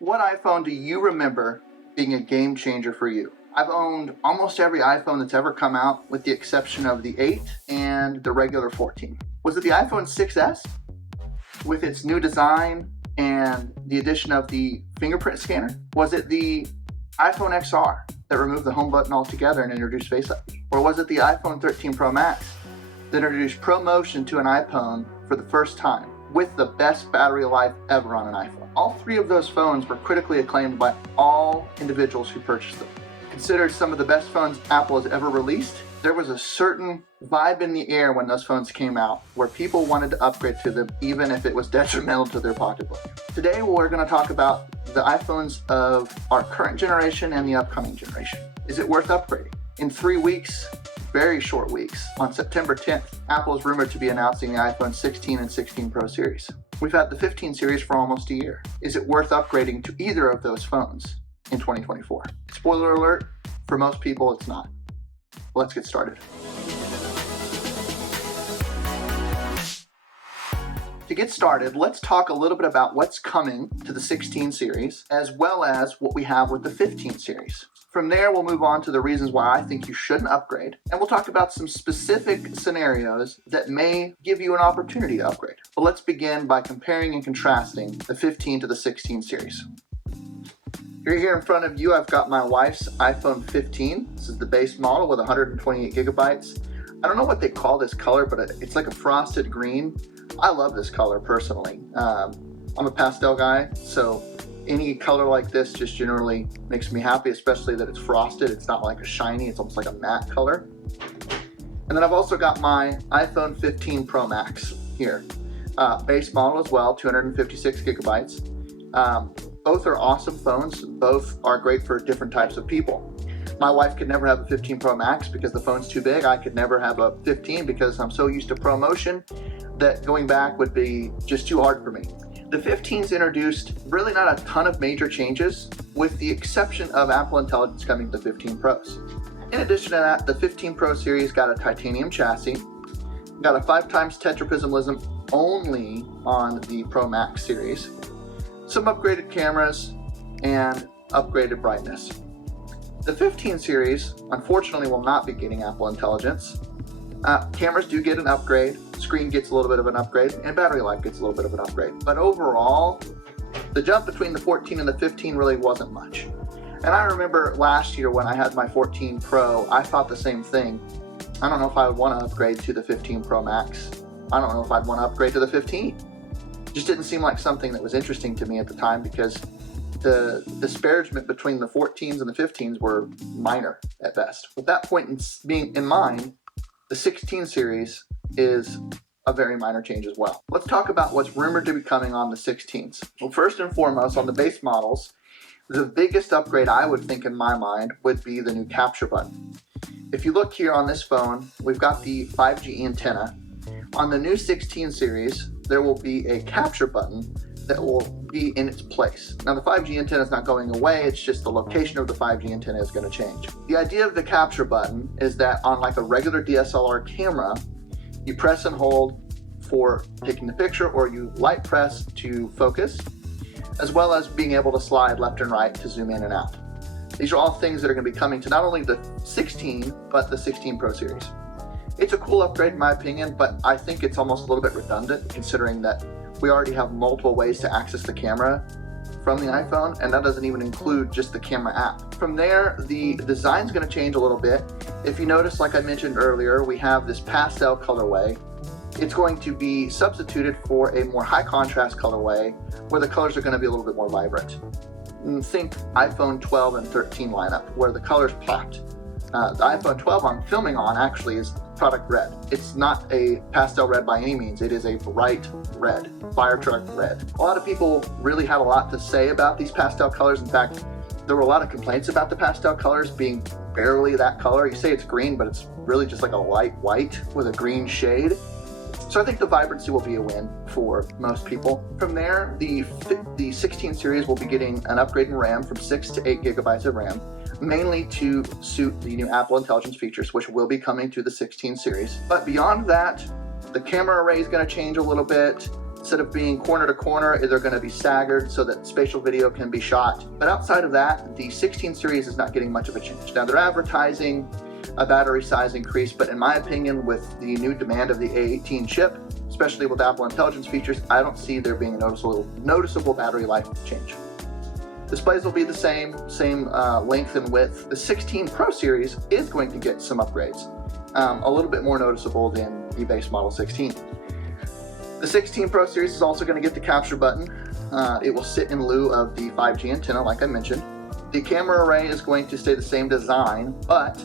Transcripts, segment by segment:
What iPhone do you remember being a game changer for you? I've owned almost every iPhone that's ever come out with the exception of the 8 and the regular 14. Was it the iPhone 6S? With its new design and the addition of the fingerprint scanner? Was it the iPhone XR that removed the home button altogether and introduced Face ID? Or was it the iPhone 13 Pro Max that introduced ProMotion to an iPhone for the first time with the best battery life ever on an iPhone? All three of those phones were critically acclaimed by all individuals who purchased them. Considered some of the best phones Apple has ever released, there was a certain vibe in the air when those phones came out where people wanted to upgrade to them even if it was detrimental to their pocketbook. Today we're going to talk about the iPhones of our current generation and the upcoming generation. Is it worth upgrading? In 3 weeks, very short weeks, on September 10th, Apple is rumored to be announcing the iPhone 16 and 16 Pro series. We've had the 15 series for almost a year. Is it worth upgrading to either of those phones in 2024? Spoiler alert, for most people it's not. Let's get started. To get started, let's talk a little bit about what's coming to the 16 series, as well as what we have with the 15 series. From there, we'll move on to the reasons why I think you shouldn't upgrade, and we'll talk about some specific scenarios that may give you an opportunity to upgrade. But let's begin by comparing and contrasting the 15 to the 16 series. Here in front of you, I've got my wife's iPhone 15. This is the base model with 128 gigabytes. I don't know what they call this color, but it's like a frosted green. I love this color personally. I'm a pastel guy, so any color like this just generally makes me happy, especially that it's frosted. It's not like a shiny, it's almost like a matte color. And then I've also got my iPhone 15 Pro Max here. Base model as well, 256 gigabytes. Both are awesome phones. Both are great for different types of people. My wife could never have a 15 Pro Max because the phone's too big. I could never have a 15 because I'm so used to ProMotion that going back would be just too hard for me. The 15's introduced really not a ton of major changes, with the exception of Apple Intelligence coming to the 15 Pros. In addition to that, the 15 Pro series got a titanium chassis, got a 5x tetraprism only on the Pro Max series, some upgraded cameras, and upgraded brightness. The 15 series, unfortunately, will not be getting Apple Intelligence. Cameras do get an upgrade, screen gets a little bit of an upgrade, and battery life gets a little bit of an upgrade. But overall, the jump between the 14 and the 15 really wasn't much. And I remember last year when I had my 14 Pro, I thought the same thing. I don't know if I would want to upgrade to the 15 Pro Max. I don't know if I'd want to upgrade to the 15. It just didn't seem like something that was interesting to me at the time because the disparagement between the 14s and the 15s were minor at best. With that point being in mind, the 16 series is a very minor change as well. Let's talk about what's rumored to be coming on the 16s. Well, first and foremost, on the base models, the biggest upgrade I would think in my mind would be the new capture button. If you look here on this phone, we've got the 5G antenna. On the new 16 series, there will be a capture button that will be in its place. Now the 5G antenna is not going away, it's just the location of the 5G antenna is going to change. The idea of the capture button is that on like a regular DSLR camera, you press and hold for taking the picture, or you light press to focus, as well as being able to slide left and right to zoom in and out. These are all things that are going to be coming to not only the 16, but the 16 Pro series. It's a cool upgrade in my opinion, but I think it's almost a little bit redundant considering that we already have multiple ways to access the camera from the iPhone, and that doesn't even include just the camera app. From there, the design's going to change a little bit. If you notice, like I mentioned earlier, we have this pastel colorway. It's going to be substituted for a more high contrast colorway where the colors are going to be a little bit more vibrant. Think iPhone 12 and 13 lineup where the colors popped. The iPhone 12 I'm filming on actually is product red. It's not a pastel red by any means. It is a bright red, fire truck red. A lot of people really had a lot to say about these pastel colors. In fact, there were a lot of complaints about the pastel colors being barely that color. You say it's green, but it's really just like a light white with a green shade. So I think the vibrancy will be a win for most people. From there, the 16 series will be getting an upgrade in RAM from 6 to 8 gigabytes of RAM, mainly to suit the new Apple Intelligence features, which will be coming to the 16 series. But beyond that, the camera array is going to change a little bit. Instead of being corner to corner, they're going to be staggered so that spatial video can be shot. But outside of that, the 16 series is not getting much of a change. Now, they're advertising a battery size increase, but in my opinion, with the new demand of the A18 chip, especially with Apple Intelligence features, I don't see there being a noticeable battery life change. Displays will be the same length and width. The 16 Pro series is going to get some upgrades, a little bit more noticeable than the base model 16. The 16 Pro series is also going to get the capture button. It will sit in lieu of the 5G antenna, like I mentioned. The camera array is going to stay the same design, but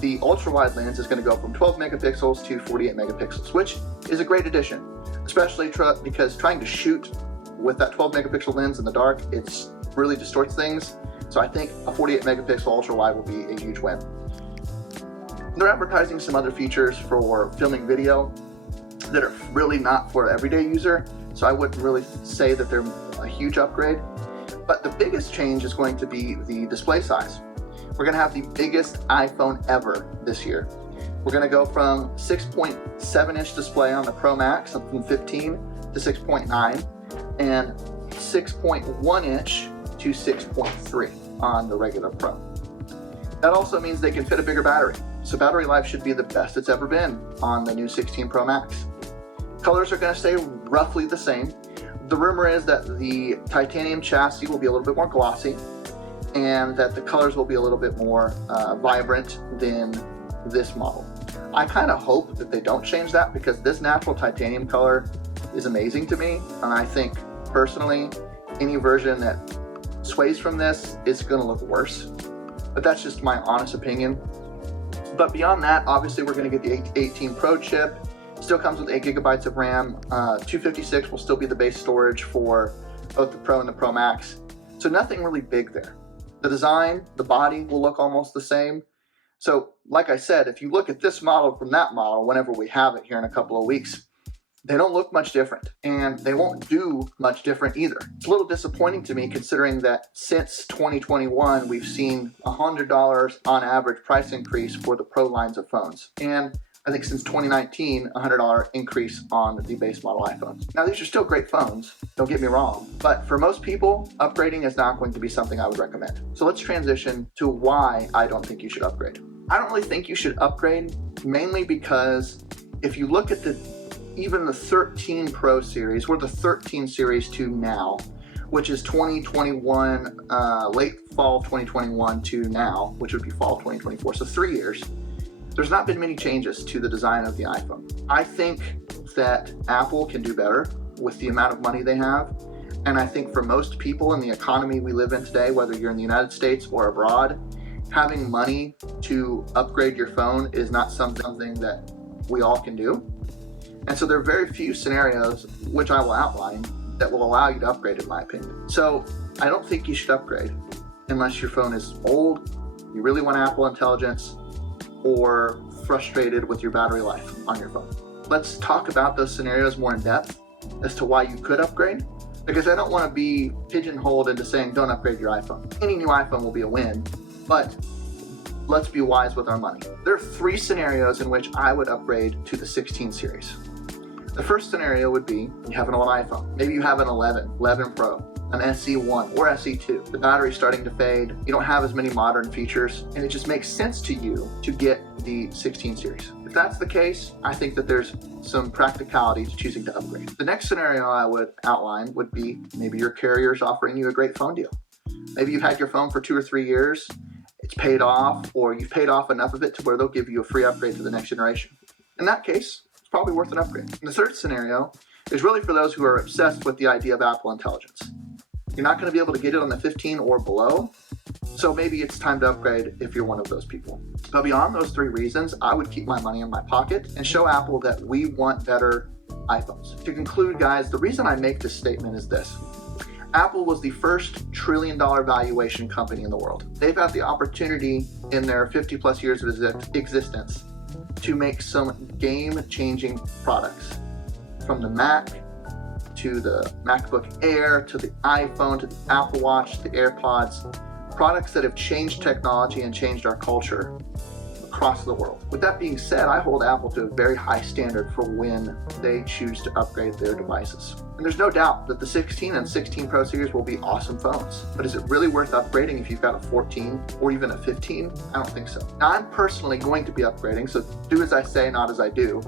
the ultra-wide lens is going to go from 12 megapixels to 48 megapixels, which is a great addition, especially because trying to shoot with that 12 megapixel lens in the dark, it really distorts things. So I think a 48 megapixel ultra-wide will be a huge win. They're advertising some other features for filming video that are really not for everyday user, so I wouldn't really say that they're a huge upgrade. But the biggest change is going to be the display size. We're going to have the biggest iPhone ever this year. We're going to go from 6.7 inch display on the Pro Max from 15 to 6.9 and 6.1 inch to 6.3 on the regular Pro. That also means they can fit a bigger battery. So battery life should be the best it's ever been on the new 16 Pro Max. Colors are going to stay roughly the same. The rumor is that the titanium chassis will be a little bit more glossy and that the colors will be a little bit more vibrant than this model. I kind of hope that they don't change that because this natural titanium color is amazing to me, and I think personally any version that sways from this is going to look worse. But that's just my honest opinion. But beyond that, obviously we're going to get the 18 Pro chip. Still comes with 8 gigabytes of RAM. 256 will still be the base storage for both the Pro and the Pro Max. So nothing really big there. The design, the body will look almost the same. So like I said, if you look at this model from that model, whenever we have it here in a couple of weeks, they don't look much different, and they won't do much different either. It's a little disappointing to me considering that since 2021, we've seen $100 on average price increase for the Pro lines of phones. And I think since 2019, a $100 increase on the base model iPhones. Now, these are still great phones, don't get me wrong, but for most people, upgrading is not going to be something I would recommend. So let's transition to why I don't think you should upgrade. I don't really think you should upgrade, mainly because if you look at even the 13 Pro series, or the 13 series to now, which is 2021, late fall 2021 to now, which would be fall 2024, so 3 years. There's not been many changes to the design of the iPhone. I think that Apple can do better with the amount of money they have. And I think for most people in the economy we live in today, whether you're in the United States or abroad, having money to upgrade your phone is not something that we all can do. And so there are very few scenarios, which I will outline, that will allow you to upgrade in my opinion. So I don't think you should upgrade unless your phone is old, you really want Apple Intelligence, or frustrated with your battery life on your phone. Let's talk about those scenarios more in depth as to why you could upgrade, because I don't want to be pigeonholed into saying don't upgrade your iPhone. Any new iPhone will be a win, but let's be wise with our money. There are 3 scenarios in which I would upgrade to the 16 series. The first scenario would be you have an old iPhone. Maybe you have an 11 Pro, an SE1 or SE2. The battery's starting to fade. You don't have as many modern features, and it just makes sense to you to get the 16 series. If that's the case, I think that there's some practicality to choosing to upgrade. The next scenario I would outline would be maybe your carrier's offering you a great phone deal. Maybe you've had your phone for 2 or 3 years, it's paid off, or you've paid off enough of it to where they'll give you a free upgrade to the next generation. In that case, it's probably worth an upgrade. And the third scenario is really for those who are obsessed with the idea of Apple Intelligence. You're not going to be able to get it on the 15 or below, so maybe it's time to upgrade if you're one of those people. But beyond those 3 reasons, I would keep my money in my pocket and show Apple that we want better iPhones. To conclude, guys, the reason I make this statement is this. Apple was the first trillion-dollar valuation company in the world. They've had the opportunity in their 50 plus years of existence to make some game-changing products. From the Mac to the MacBook Air, to the iPhone, to the Apple Watch, to the AirPods, products that have changed technology and changed our culture across the world. With that being said, I hold Apple to a very high standard for when they choose to upgrade their devices. And there's no doubt that the 16 and 16 Pro series will be awesome phones. But is it really worth upgrading if you've got a 14 or even a 15? I don't think so. Now, I'm personally going to be upgrading, so do as I say, not as I do.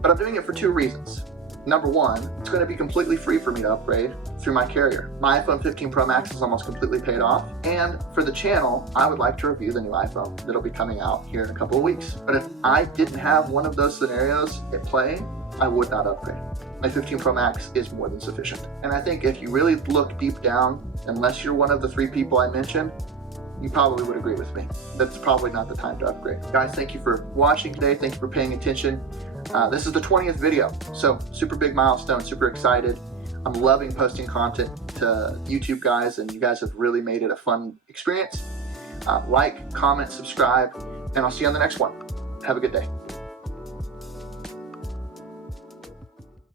But I'm doing it for two reasons. Number one, it's going to be completely free for me to upgrade through my carrier. My iPhone 15 Pro Max is almost completely paid off. And for the channel, I would like to review the new iPhone that'll be coming out here in a couple of weeks. But if I didn't have one of those scenarios at play, I would not upgrade. My 15 Pro Max is more than sufficient. And I think if you really look deep down, unless you're one of the three people I mentioned, you probably would agree with me. That's probably not the time to upgrade. Guys, thank you for watching today. Thank you for paying attention. This is the 20th video, so super big milestone, super excited. I'm loving posting content to YouTube, guys, and you guys have really made it a fun experience. Like, comment, subscribe, and I'll see you on the next one. Have a good day.